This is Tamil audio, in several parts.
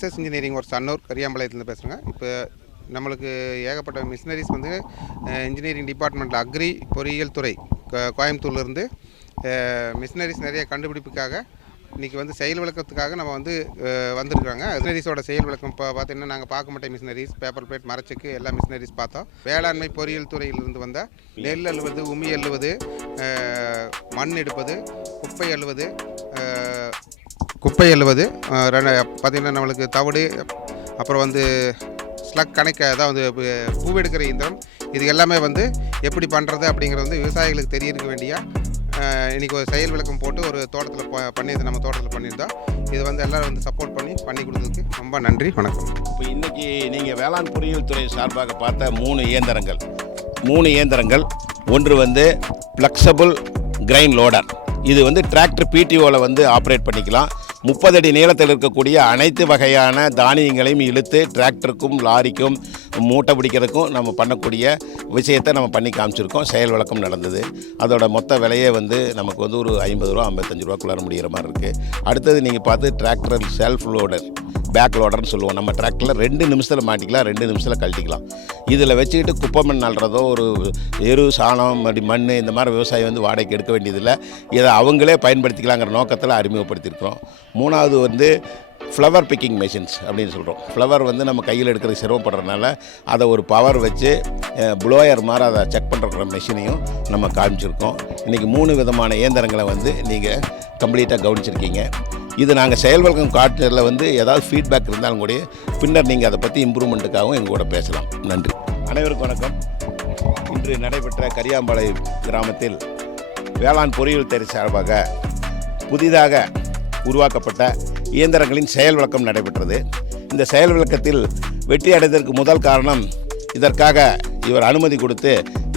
ரிசர்ச் இன்ஜினியரிங் ஒர்க்ஸ் அன்னூர் கரியாம்பாளையத்துலேருந்து பேசுகிறேங்க. இப்போ நம்மளுக்கு ஏகப்பட்ட மிஷினரிஸ் வந்து இன்ஜினியரிங் டிபார்ட்மெண்ட்டில் அக்ரி பொறியியல் துறை கோயம்புத்தூர்லேருந்து மிஷினரிஸ் நிறைய கண்டுபிடிப்புக்காக இன்றைக்கி வந்து செயல் விளக்கத்துக்காக நம்ம வந்து வந்திருக்காங்க. மிஷினரிஸோட செயல் விளக்கம் இப்போ பார்த்தீங்கன்னா நாங்கள் பார்க்க மாட்டேன் மிஷினரிஸ் பேப்பர் பிளேட் மரச்சுக்கு எல்லா மிஷினரிஸ் பார்த்தோம். வேளாண்மை பொறியியல் துறையிலிருந்து வந்த நெல் அள்ளுவது, உமி அள்ளுவது, மண் எடுப்பது, குப்பை அள்ளுவது பார்த்திங்கன்னா நம்மளுக்கு தவிடு, அப்புறம் வந்து ஸ்லக் கணக்க அதாவது பூவெடுக்கிற இயந்திரம், இது எல்லாமே வந்து எப்படி பண்ணுறது அப்படிங்கிறது வந்து விவசாயிகளுக்கு தெரியறதுக்க வேண்டிய இன்றைக்கி ஒரு செயல் விளக்கம் போட்டு ஒரு தோட்டத்தில் பண்ணியிருந்தோம். நம்ம தோட்டத்தில் பண்ணியிருந்தோம். இது வந்து எல்லோரும் வந்து சப்போர்ட் பண்ணி கொடுத்ததுக்கு ரொம்ப நன்றி, வணக்கம். இப்போ இன்றைக்கி நீங்கள் வேளாண் பொறியியல் துறை சார்பாக பார்த்த 3 இயந்திரங்கள் ஒன்று வந்து ஃப்ளெக்சிபிள் கிரைன் லோடர். இது வந்து டிராக்டர் பிடிஓவில் வந்து ஆப்ரேட் பண்ணிக்கலாம். 30 அடி நீளத்தில் இருக்கக்கூடிய அனைத்து வகையான தானியங்களையும் இழுத்து டிராக்டருக்கும் லாரிக்கும் மூட்டை பிடிக்கிறதுக்கும் நம்ம பண்ணக்கூடிய விஷயத்தை நம்ம பண்ணி காமிச்சிருக்கோம். செயல் விளக்கம் நடந்தது. அதோட மொத்த விலையே வந்து நமக்கு வந்து ஒரு 50 ரூபா 55 ரூபாக்குள்ளார முடிகிற மாதிரி இருக்குது. அடுத்தது நீங்கள் பார்த்து டிராக்டர் செல்ஃப் லோடர், பேக் லோடர்னு சொல்லுவோம். நம்ம டிராக்டரில் 2 நிமிஷத்தில் மாட்டிக்கலாம், 2 நிமிஷத்தில் கழட்டிக்கலாம். இதில் வச்சுக்கிட்டு குப்பை மண் நல்றதோ ஒரு சாணம் மண் இந்த மாதிரி விவசாயி வந்து வாடகைக்கு எடுக்க வேண்டியதில்லை. இதை அவங்களே பயன்படுத்திக்கலாங்கிற நோக்கத்தில் அறிமுகப்படுத்தியிருக்கிறோம். 3வது வந்து ஃப்ளவர் பிக்கிங் மெஷின்ஸ் அப்படின்னு சொல்கிறோம். ஃப்ளவர் வந்து நம்ம கையில் எடுக்கிறது சிரமப்படுறதுனால அதை ஒரு பவர் வச்சு ப்ளோயர் மாதிரி அதை செக் பண்ணுற மெஷினையும் நம்ம காமிச்சிருக்கோம். இன்றைக்கி 3 விதமான இயந்திரங்களை வந்து நீங்கள் கம்ப்ளீட்டாக கவனிச்சிருக்கீங்க. இது நாங்கள் செயல் விளக்கம் காட்டுறதுல வந்து ஏதாவது ஃபீட்பேக் இருந்தாலும் கூட பின்னர் நீங்கள் அதை பற்றி இம்ப்ரூவ்மெண்ட்டுக்காகவும் எங்கள் கூட பேசலாம். நன்றி. அனைவருக்கும் வணக்கம். இன்று நடைபெற்ற கரியாம்பாளையம் கிராமத்தில் வேளாண் பொறியியல் துறை சார்பாக புதிதாக உருவாக்கப்பட்ட இயந்திரங்களின் செயல் விளக்கம் நடைபெற்றது. இந்த செயல் விளக்கத்தில் வெற்றி அடைவதற்கு முதல் காரணம், இதற்காக இவர் அனுமதி கொடுத்து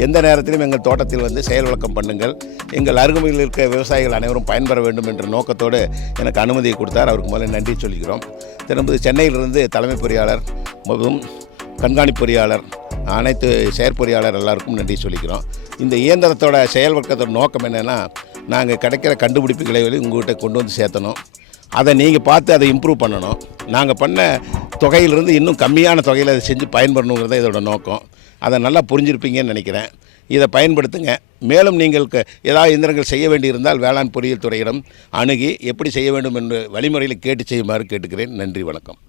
எந்த நேரத்திலும் எங்கள் தோட்டத்தில் வந்து செயல் விளக்கம் பண்ணுங்கள், எங்கள் அருகாமையில் இருக்க விவசாயிகள் அனைவரும் பயன்பெற வேண்டும் என்ற நோக்கத்தோடு எனக்கு அனுமதியை கொடுத்தார். அவருக்கு முதல்ல நன்றி சொல்கிறோம். திரும்ப சென்னையிலிருந்து தலைமை பொறியாளர் மற்றும் கண்காணிப்பு பொறியாளர், அனைத்து செயற்பொறியாளர் எல்லாருக்கும் நன்றி சொல்லிக்கிறோம். இந்த இயந்திரத்தோட செயல் விளக்கத்தோட நோக்கம் என்னென்னா, நாங்கள் கிடைக்கிற கண்டுபிடிப்புகளை உங்கள்கிட்ட கொண்டு வந்து சேர்த்தணும். அதை நீங்கள் பார்த்து அதை இம்ப்ரூவ் பண்ணணும். நாங்கள் பண்ண தொகையிலிருந்து இன்னும் கம்மியான தொகையில் அதை செஞ்சு பயன்படணுங்கிறத இதோட நோக்கம். அதை நல்லா புரிஞ்சிருப்பீங்கன்னு நினைக்கிறேன். இதை பயன்படுத்துங்க. மேலும் நீங்கள் ஏதாவது இயந்திரங்கள் செய்ய வேண்டியிருந்தால் வேளாண் பொறியியல் துறையிடம் அணுகி எப்படி செய்ய வேண்டும் என்று வழிமுறையில் கேட்டு செய்யுமாறு கேட்டுக்கிறேன். நன்றி, வணக்கம்.